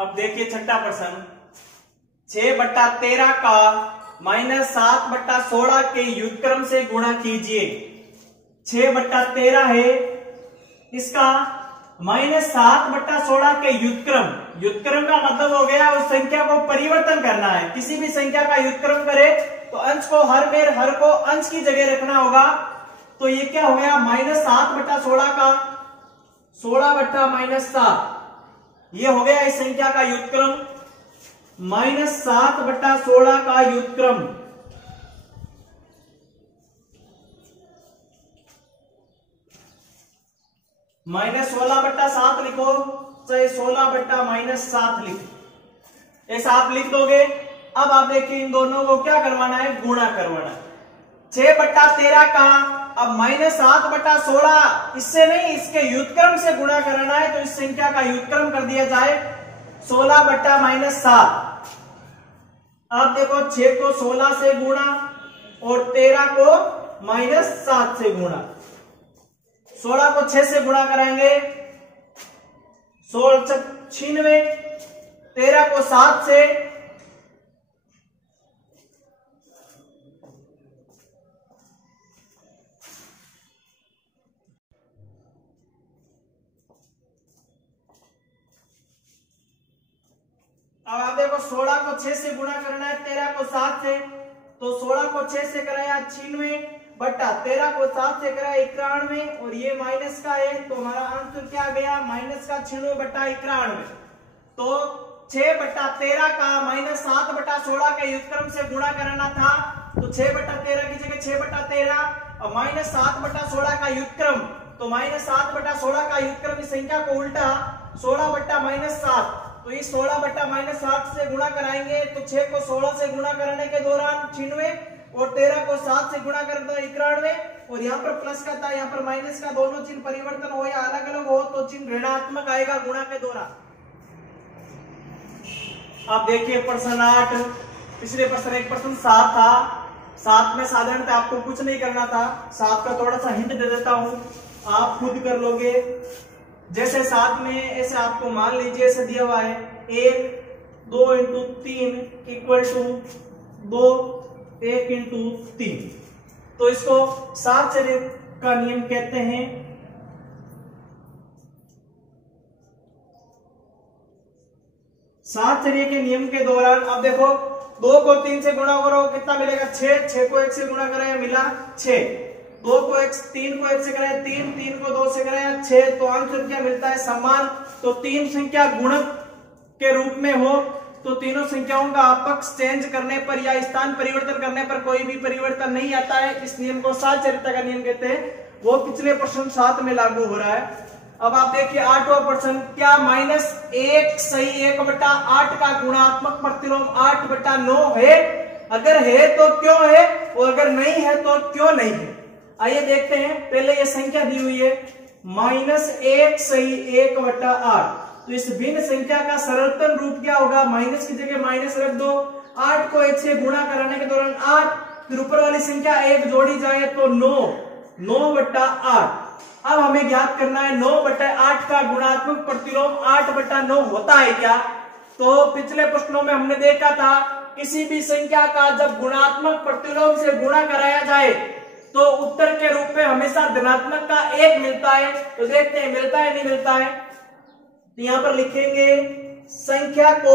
अब देखिए छठा प्रश्न, 6/13 का -7/16 के युग्मक्रम से गुणा कीजिए। 6/13 है, इसका -7/16 के युग्मक्रम, युग्मक्रम का मतलब हो गया उस संख्या को परिवर्तन करना है। किसी भी संख्या का युग्मक्रम करे तो अंश को हर को अंश की जगह रखना होगा। तो ये क्या हो गया, -7/16 का 16/-7, ये हो गया इस संख्या का युग्मक्रम। -7/16 का युग्मक्रम -16/7 लिखो, चाहे 16/-7 लिखो, ऐसा आप लिख दोगे। अब आप देखिए इन दोनों को क्या करवाना है, गुणा करवाना है। 6/13 का अब -7/16 इससे नहीं, इसके युग्मक्रम से गुणा कराना है। तो इस संख्या का युग्मक्रम कर दिया जाए 16/-7। आप देखो 6 को 16 से गुणा और 13 को -7 से गुणा। 16 को 6 से गुणा कराएंगे, 16 96, 13 को 7 से, अब आप देखो 16 को 6 से गुणा करना है, 13 को 7 से। तो 16 को 6 से कराया 96/13 को 7 से कराया 91, और ये माइनस का है तो हमारा आंसर क्या गया, -96/91। तो 6/13 का -7/16 के युग्मक्रम से गुणा कराना था। तो 6/13 की जगह 6/13 और -7/16 का युग्मक्रम, तो -7/16 का युग्मक्रम इस संख्या को उल्टा 16/-7। तो इस 16/-7 से गुणा कराएंगे तो 6 को 16 से गुणा करने के दौरान 96 और 13 को 7 से गुणा करने 91, और यहाँ पर प्लस का था, यहाँ पर माइनस का, दोनों चिन्ह परिवर्तन हो या अलग अलग हो तो चिन्ह ऋणात्मक आएगा गुणा के दौरान। अब देखिए प्रश्न 8, पिछले प्रश्न एक प्रश्न 7 था। 7 में साधारणतः आपको कुछ नहीं करना था, 7 का थोड़ा सा हिंट दे देता हूं, आप खुद कर लोगे। जैसे 7 में ऐसे आपको मान लीजिए ऐसे दिया हुआ है 1 2 × 3 = 2 1 × 3, तो इसको साहचर्य का नियम कहते हैं। साहचर्य के नियम के दौरान अब देखो 2 को 3 से गुणा करो कितना मिलेगा, 6, 6 को 1 से गुणा कराया मिला 6, 2 को 1, 3 को 1 से कराया 3, 3 को 2 से कराया 6, तो आंसर क्या मिलता है, समान। तो 3 संख्या गुणक के रूप में हो तो तीनों संख्याओं का आपक्ष चेंज करने पर या स्थान परिवर्तन करने पर कोई भी परिवर्तन नहीं आता है। इस नियम को साहचर्यता का नियम कहते हैं। वो पिछले प्रश्न 7 में लागू हो रहा है। अब आप देखिए 8वां प्रश्न, क्या -1 सही 1/8 का गुणात्मक प्रतिलोम 8/9 है? अगर है तो क्यों है, और अगर नहीं है तो क्यों नहीं है? आइए देखते हैं। पहले ये संख्या दी हुई है -1 सही 1/8, तो इस भिन्न संख्या का सरलतम रूप क्या होगा, माइनस की जगह माइनस रख दो, 8 को 1 से गुणा कराने के दौरान 8, फिर ऊपर वाली संख्या 1 जोड़ी जाए तो 9/8। अब हमें ज्ञात करना है 9/8 का गुणात्मक प्रतिलोम 8/9 होता है क्या? तो पिछले प्रश्नों में हमने देखा था किसी भी संख्या का जब गुणात्मक प्रतिलोम से गुणा कराया जाए तो उत्तर के रूप में हमेशा धनात्मक का 1 मिलता है। तो देखते हैं मिलता है नहीं मिलता है। तो यहां पर लिखेंगे संख्या को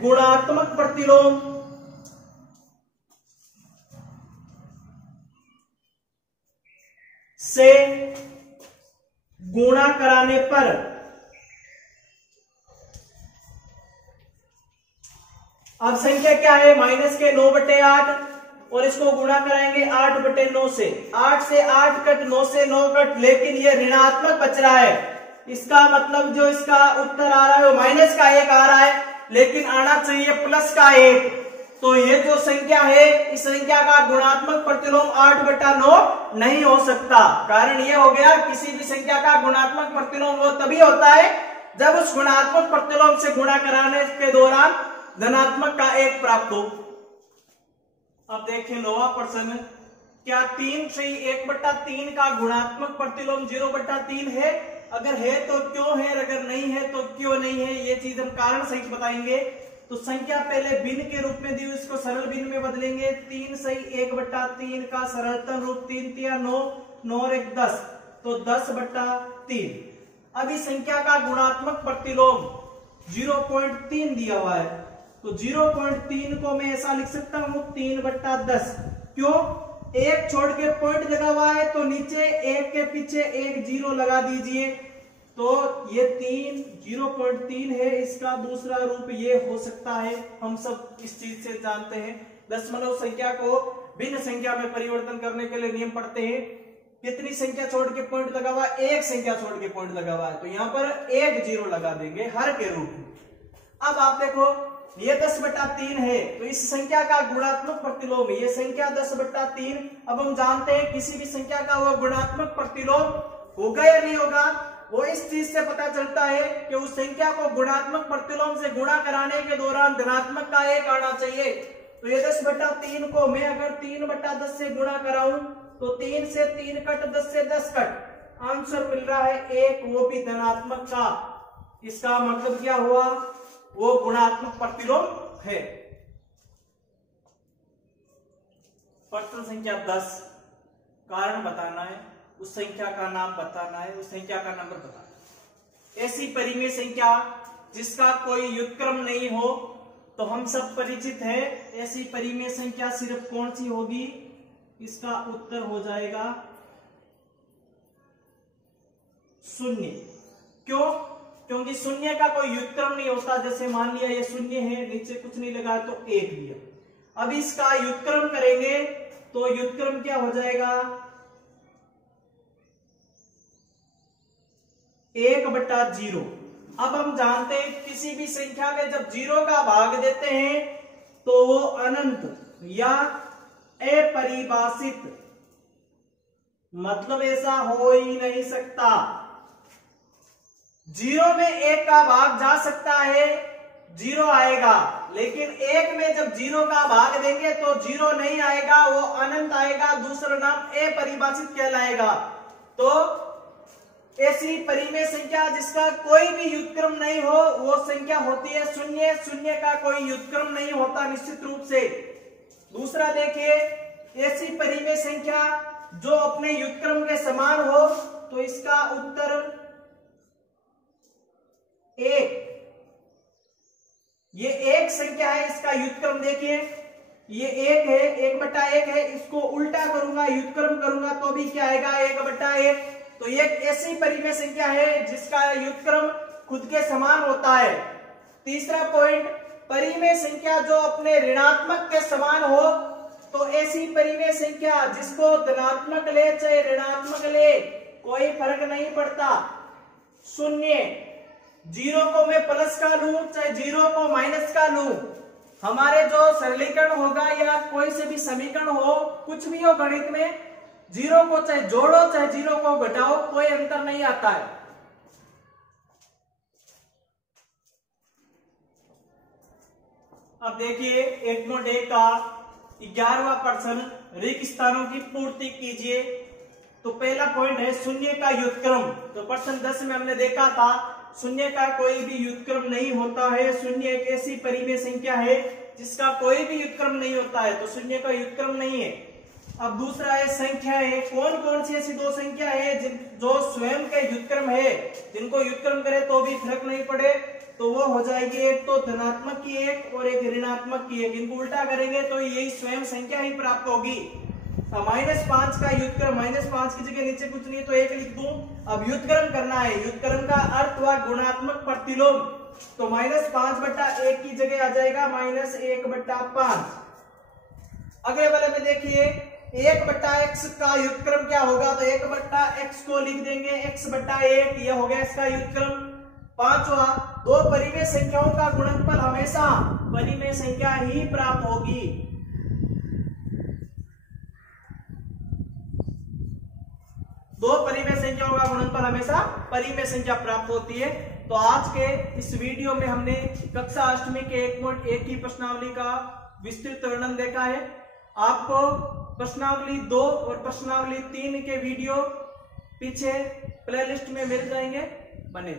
गुणात्मक प्रतिलोम से गुणा कराने पर अब संख्या क्या है, माइनस के 9/8 और इसको गुणा कराएंगे 8/9 से। 8 से 8 कट, 9 से 9 कट, लेकिन ये ऋणात्मक बच रहा है। इसका मतलब जो इसका उत्तर आ रहा है वो माइनस का 1 आ रहा है, लेकिन आना चाहिए प्लस का 1। तो ये जो संख्या है इस संख्या का गुणात्मक प्रतिलोम 8/9 नहीं हो सकता। कारण ये हो गया किसी भी संख्या का गुणात्मक प्रतिलोम वो तभी होता है जब उस गुणात्मक प्रतिलोम से गुणा कराने के दौरान धनात्मक का 1 प्राप्त हो। अब देखिए 9वां प्रश्न, क्या 3 सही 1/3 का गुणात्मक प्रतिलोम 0/3 है? अगर है तो क्यों है, अगर नहीं है तो क्यों नहीं है, ये चीज हम कारण सहित बताएंगे। तो संख्या पहले भिन्न के रूप में दी हुई, इसको सरल भिन्न में बदलेंगे। 3 सही 1/3 का सरलतम रूप 3 तिया 9, 9 और 1 10, तो 10/3। अभी संख्या का गुणात्मक प्रतिलोम 0.3 दिया हुआ है, तो 0.3 को मैं ऐसा लिख सकता हूं 3/10। क्यों? एक छोड़ के पॉइंट लगा हुआ है, तो नीचे एक के पीछे एक 0 लगा दीजिए। तो ये 0.3 है, इसका दूसरा रूप ये हो सकता है। हम सब इस चीज से जानते हैं। दशमलव संख्या को भिन्न संख्या में परिवर्तन करने के लिए नियम पढ़ते हैं। कितनी संख्या छोड़ के पॉइंट लगा हुआ है? एक संख्या छोड़ के पॉइंट लगा हुआ है, तो यहाँ पर एक 0 लगा देंगे हर के रूप में। अब आप देखो ये 10/3 है, तो इस संख्या का गुणात्मक प्रतिलोम है ये संख्या 10/3। अब हम जानते हैं किसी भी संख्या का वो गुणात्मक प्रतिलोम होगा या नहीं होगा, वो इस चीज से पता चलता है कि उस संख्या को गुणात्मक प्रतिलोम से गुणा कराने के दौरान धनात्मक का 1 आना चाहिए। तो ये 10/3 को मैं अगर 3/10 से गुणा कराऊं, तो 3 से 3 कट, 10 से 10 कट, आंसर मिल रहा है 1, वो भी धनात्मक का। इसका मतलब क्या हुआ? वो गुणात्मक प्रतिलोम है। प्रश्न संख्या 10, कारण बताना है, उस संख्या का नाम बताना है, उस संख्या का नंबर बताना है। ऐसी परिमेय संख्या जिसका कोई व्युत्क्रम नहीं हो, तो हम सब परिचित है। ऐसी परिमेय संख्या सिर्फ कौन सी होगी? इसका उत्तर हो जाएगा 0। क्यों? क्योंकि 0 का कोई व्युत्क्रम नहीं होता। जैसे मान लिया ये 0 है, नीचे कुछ नहीं लगा तो 1 दिया। अब इसका व्युत्क्रम करेंगे तो व्युत्क्रम क्या हो जाएगा? 1/0। अब हम जानते हैं किसी भी संख्या में जब 0 का भाग देते हैं तो वो अनंत या अपरिभाषित, मतलब ऐसा हो ही नहीं सकता। 0 में 1 का भाग जा सकता है, 0 आएगा, लेकिन 1 में जब 0 का भाग देंगे तो 0 नहीं आएगा, वो अनंत आएगा। दूसरा नाम अपरिभाषित कहलाएगा। तो ऐसी परिमेय संख्या जिसका कोई भी व्युत्क्रम नहीं हो, वो संख्या होती है 0। 0 का कोई व्युत्क्रम नहीं होता निश्चित रूप से। दूसरा देखिए, ऐसी परिमेय संख्या जो अपने व्युत्क्रम के समान हो, तो इसका उत्तर 1। ये एक संख्या है, इसका व्युत्क्रम देखिए ये 1 है, 1/1 है। इसको उल्टा करूंगा, व्युत्क्रम करूंगा तो भी क्या आएगा? 1/1। तो ये ऐसी परिमेय संख्या है जिसका व्युत्क्रम खुद के समान होता है। तीसरा पॉइंट, परिमेय संख्या जो अपने ऋणात्मक के समान हो, तो ऐसी परिमेय संख्या जिसको धनात्मक ले चाहे ऋणात्मक ले, कोई फर्क नहीं पड़ता। 0, 0 को मैं प्लस का लूं चाहे 0 को माइनस का लूं, हमारे जो सरलीकरण होगा या कोई से भी समीकरण हो, कुछ भी हो गणित में, 0 को चाहे जोड़ो चाहे 0 को घटाओ, कोई अंतर नहीं आता है। अब देखिए एक नोट 1 का 11वां प्रश्न, रिक्त स्थानों की पूर्ति कीजिए। तो पहला पॉइंट है 0 का व्युत्क्रम। तो प्रश्न 10 में हमने देखा था 0 का कोई भी व्युत्क्रम नहीं होता है। 0 एक ऐसी परिमेय संख्या है जिसका कोई भी व्युत्क्रम नहीं होता है, तो 0 का व्युत्क्रम नहीं है। अब दूसरा है संख्या है, कौन कौन सी ऐसी 2 संख्या है जो स्वयं के व्युत्क्रम है, जिनको व्युत्क्रम करे तो भी फर्क नहीं पड़े, तो वो हो जाएगी एक तो धनात्मक की 1 और एक ऋणात्मक की 1। इनको उल्टा करेंगे तो यही स्वयं संख्या ही प्राप्त होगी। -5 का व्युत्क्रम, -5 की जगह नीचे कुछ नहीं तो 1 लिख दूं। अब व्युत्क्रम करना है, व्युत्क्रम का अर्थ हुआ गुणात्मक प्रतिलोम, तो -5/1 की जगह आ जाएगा -1/5। अगले वाले में देखिए 1/x का व्युत्क्रम क्या होगा, तो 1/x को लिख देंगे x/1, यह हो गया इसका व्युत्क्रम। 5वां, 2 परिमेय संख्याओं का गुणनफल हमेशा परिमेय संख्या ही प्राप्त होगी। दो परिमेय संख्याओं का गुणनफल हमेशा परिमेय संख्या प्राप्त होती है। तो आज के इस वीडियो में हमने कक्षा 8वीं के 1.1 की प्रश्नावली का विस्तृत वर्णन देखा है। आपको प्रश्नावली 2 और प्रश्नावली 3 के वीडियो पीछे प्लेलिस्ट में मिल जाएंगे, बने।